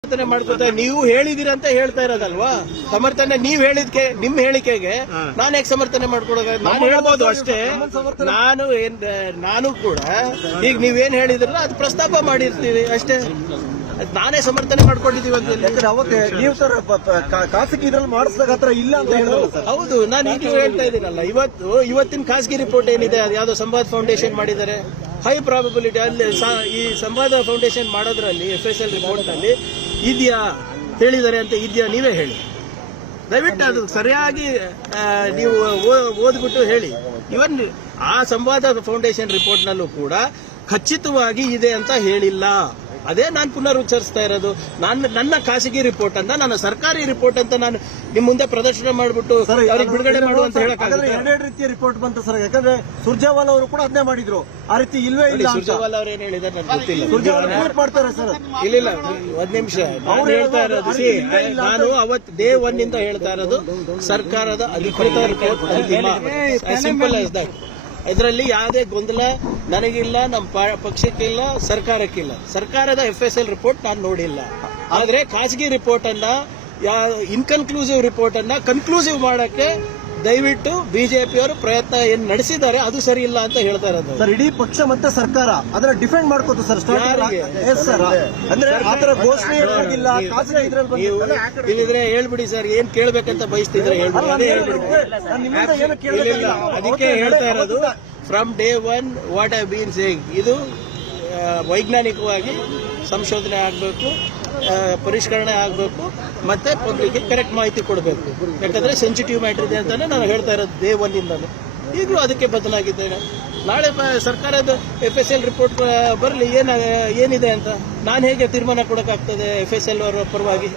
ಸಮರ್ಥನೆ ಮಾಡ್ಕೊತಾ ನೀವು ಹೇಳಿದಿರ ಅಂತ ಹೇಳ್ತಾ ಇರೋದಲ್ವಾ? ಸಮರ್ಥನೆ ನೀವ್ ಹೇಳಿದ್ಕೆ ನಿಮ್ ಹೇಳಿಕೆಗೆ ನಾನು ಯಾಕೆ ಸಮರ್ಥನೆ ಮಾಡ್ಕೊಡೋದು? ನಾನು ಹೇಳ್ಬೋದು ಅಷ್ಟೇ. ನಾನು ಏನ್ ನಾನು ಕೂಡ ಈಗ ನೀವೇನ್ ಹೇಳಿದ್ರಲ್ಲ ಅದು ಪ್ರಸ್ತಾಪ ಮಾಡಿರ್ತೀವಿ ಅಷ್ಟೇ. ಅದ್ ನಾನೇ ಸಮರ್ಥನೆ ಮಾಡ್ಕೊಂಡಿದ್ದೀವಿ ಅಂತ ಇಲ್ಲಿ. ಯಾಕಂದ್ರೆ ಅವತ್ತೆ ನೀವು ಸರ್ ಪ- ಪ- ಖಾ- ಖಾಸಗಿ ಇದ್ರಲ್ಲಿ ಮಾಡಿಸಿದಾಗ ಹತ್ರ ಇಲ್ಲ ಅಂತ ಹೇಳಿದ್ರಲ್ಲ ಸರ್. ಹೌದು ನಾನು ಈಗ ಹೇಳ್ತಾ ಇದ್ದೀನಲ್ಲ ಇವತ್ತು ಇವತ್ತಿನ ಖಾಸಗಿ ರಿಪೋರ್ಟ್ ಏನಿದೆ? ಅದು ಯಾವ್ದೋ ಸಂವಾದ್ ಫೌಂಡೇಶನ್ ಮಾಡಿದ್ದಾರೆ. ಹೈ ಪ್ರಾಬಬಿಲಿಟಿ ಅಲ್ಲಿ ಈ ಸಂವಾದ ಫೌಂಡೇಶನ್ ಮಾಡೋದ್ರಲ್ಲಿ ಎಫ್ ಎಸ್ ಎಲ್ ರಿಪೋರ್ಟ್ ಅಲ್ಲಿ ಇದೆಯಾ? ಹೇಳಿದ್ದಾರೆ ಅಂತ ಇದೆಯಾ? ನೀವೇ ಹೇಳಿ. ದಯವಿಟ್ಟು ಅದು ಸರಿಯಾಗಿ ನೀವು ಓದ್ಬಿಟ್ಟು ಹೇಳಿ. ಇವನ್ ಆ ಸಂವಾದ ಫೌಂಡೇಶನ್ ರಿಪೋರ್ಟ್ ನಲ್ಲೂ ಕೂಡ ಖಚಿತವಾಗಿ ಇದೆ ಅಂತ ಹೇಳಿಲ್ಲ. ಅದೇ ನಾನು ಪುನರುಚ್ಚರಿಸ್ತಾ ಇರೋದು ನಾನು ನನ್ನ ಖಾಸಗಿ ರಿಪೋರ್ಟ್ ಅಂತ ನನ್ನ ಸರ್ಕಾರಿ ರಿಪೋರ್ಟ್ ಅಂತ ನಾನು ನಿಮ್ ಮುಂದೆ ಪ್ರದರ್ಶನ ಮಾಡ್ಬಿಟ್ಟು ಸರ್ ಅವ್ರಿಗೆ ಬಿಡುಗಡೆ ಮಾಡುವಂತ ಹೇಳಕ್ಕಾಗುತ್ತೆ ಎರಡೆರಡು ರೀತಿಯ ರಿಪೋರ್ಟ್ ಬಂತ ಸರ್ ಯಾಕಂದ್ರೆ ಸುರ್ಜೇವಾಲ್ ಅವರು ಕೂಡ ಅದನ್ನೇ ಮಾಡಿದ್ರು ಆ ರೀತಿ ಇಲ್ವೇ ಇಲ್ಲ ಸುರ್ಜೇವಾಲ್ ಅವ್ರ ಏನ್ ಹೇಳಿದಾರೆ ನನಗೆ ಗೊತ್ತಿಲ್ಲ ಸುರ್ಜೇವಾಲ್ ಮಾಡ್ತಾರೆ ಸರ್ ಇಲ್ಲ ಇಲ್ಲ ಒಂದ್ ನಿಮಿಷ ಅವ್ರು ಹೇಳ್ತಾ ಇರೋದು ನಾನು ಅವತ್ ಡೇ ಒನ್ ಇಂದ ಹೇಳ್ತಾ ಇರೋದು ಸರ್ಕಾರದ ಅಧಿಕೃತ ರಿಪೋರ್ಟ್ ಸಿಂಪಲ್ ಆಸ್ ದಟ್ ಇದರಲ್ಲಿ ಯಾವುದೇ ಗೊಂದಲ ನನಗಿಲ್ಲ, ನಮ್ಮ ಪಕ್ಷಕ್ಕಿಲ್ಲ, ಸರ್ಕಾರಕ್ಕಿಲ್ಲ. ಸರ್ಕಾರದ ಎಫ್ ಎಸ್ ಎಲ್ ರಿಪೋರ್ಟ್ ನಾನು ನೋಡಿಲ್ಲ. ಆದರೆ ಖಾಸಗಿ ರಿಪೋರ್ಟ್ ಅನ್ನ ಇನ್ಕನ್ಕ್ಲೂಸಿವ್ ರಿಪೋರ್ಟ್ ಅನ್ನ ಕನ್ಕ್ಲೂಸಿವ್ ಮಾಡಕ್ಕೆ ದಯವಿಟ್ಟು ಬಿಜೆಪಿಯವರು ಪ್ರಯತ್ನ ಏನ್ ನಡೆಸಿದ್ದಾರೆ ಅದು ಸರಿ ಇಲ್ಲ ಅಂತ ಹೇಳ್ತಾ ಇರೋದು. ಸರ್ ಇಡೀ ಪಕ್ಷ ಮತ್ತೆ ಸರ್ಕಾರ ಅದನ್ನ ಡಿಫೆಂಡ್ ಮಾಡ್ಕೋತು ಸರ್ ಸರ್ ಅಂದ್ರೆ ಆತರ ಘೋಷಣೆ ಇಲ್ಲಿದ್ರೆ ಹೇಳ್ಬಿಡಿ ಸರ್ ಏನ್ ಕೇಳ್ಬೇಕಂತ ಬಯಸ್ತಿದ್ರೆ ಹೇಳ್ಬಿಡಿ. ಅದೇ ಹೇಳ್ಬಿಡಿ. ಅದಕ್ಕೆ ಹೇಳ್ತಾ ಇರೋದು from day one what I been saying ಇದು ವೈಜ್ಞಾನಿಕವಾಗಿ ಸಂಶೋಧನೆ ಆಗಬೇಕು. ಪರಿಷ್ಕರಣೆ ಆಗಬೇಕು ಮತ್ತೆ ಪಬ್ಲಿಕ್ಗೆ ಕರೆಕ್ಟ್ ಮಾಹಿತಿ ಕೊಡಬೇಕು. ಯಾಕಂದ್ರೆ ಸೆನ್ಸಿಟಿವ್ ಮ್ಯಾಟರ್ ಇದೆ ಅಂತಾನೆ ನಾನು ಹೇಳ್ತಾ ಇರೋದು ಡೇ ಈಗಲೂ ಅದಕ್ಕೆ ಬದಲಾಗಿದ್ದೇನೆ. ನಾಳೆ ಸರ್ಕಾರದ ಎಫ್ ಎಸ್ ಎಲ್ ರಿಪೋರ್ಟ್ ಬರಲಿ ಏನ ಏನಿದೆ ಅಂತ. ನಾನು ಹೇಗೆ ತೀರ್ಮಾನ ಕೊಡೋಕ್ಕಾಗ್ತದೆ ಎಫ್ ಎಸ್ ಎಲ್ ಅವರ ಪರವಾಗಿ?